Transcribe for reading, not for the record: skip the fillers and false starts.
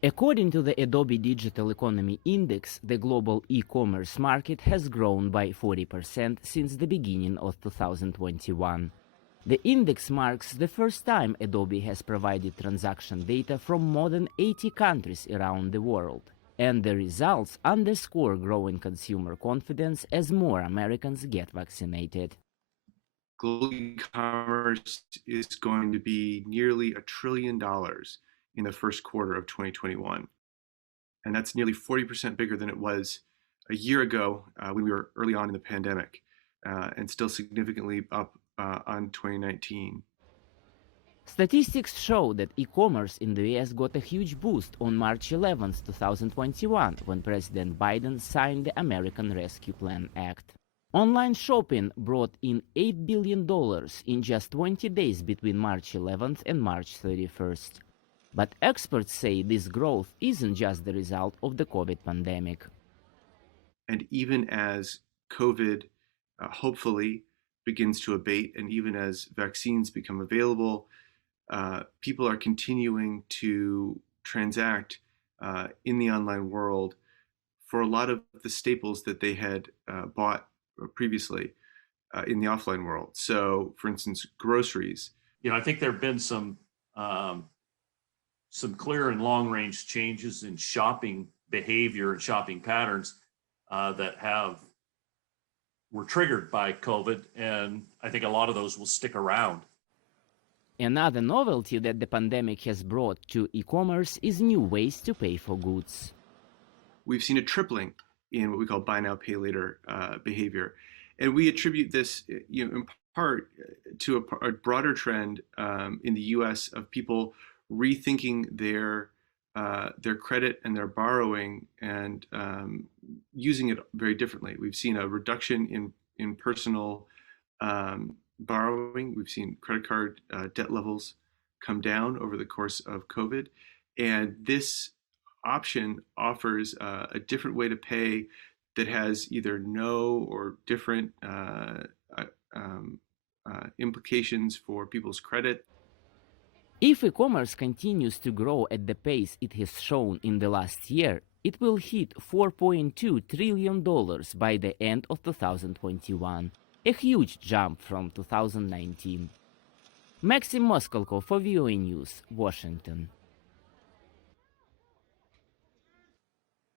According to the Adobe Digital Economy Index, the global e-commerce market has grown by 40% since the beginning of 2021. The index marks the first time Adobe has provided transaction data from more than 80 countries around the world, and the results underscore growing consumer confidence as more Americans get vaccinated. Global e-commerce is going to be nearly $1 trillion in the first quarter of 2021. And that's nearly 40% bigger than it was a year ago when we were early on in the pandemic, and still significantly up on 2019. Statistics show that e-commerce in the US got a huge boost on March 11, 2021, when President Biden signed the American Rescue Plan Act. Online shopping brought in $8 billion in just 20 days between March 11th and March 31st. But experts say this growth isn't just the result of the COVID pandemic. And even as COVID hopefully begins to abate, and even as vaccines become available, people are continuing to transact in the online world for a lot of the staples that they had bought previously in the offline world. So, for instance, groceries. I think there have been some clear and long-range changes in shopping behavior and shopping patterns that were triggered by COVID, and I think a lot of those will stick around. Another novelty that the pandemic has brought to e-commerce is new ways to pay for goods. We've seen a tripling in what we call buy now, pay later behavior. And we attribute this in part to a broader trend in the US of people rethinking their credit and their borrowing and using it very differently. We've seen a reduction in personal borrowing. We've seen credit card debt levels come down over the course of COVID. And this option offers a different way to pay that has either no or different implications for people's credit. If e-commerce continues to grow at the pace it has shown in the last year, it will hit $4.2 trillion by the end of 2021, a huge jump from 2019. Maxim Moskalkov for VOA News, Washington.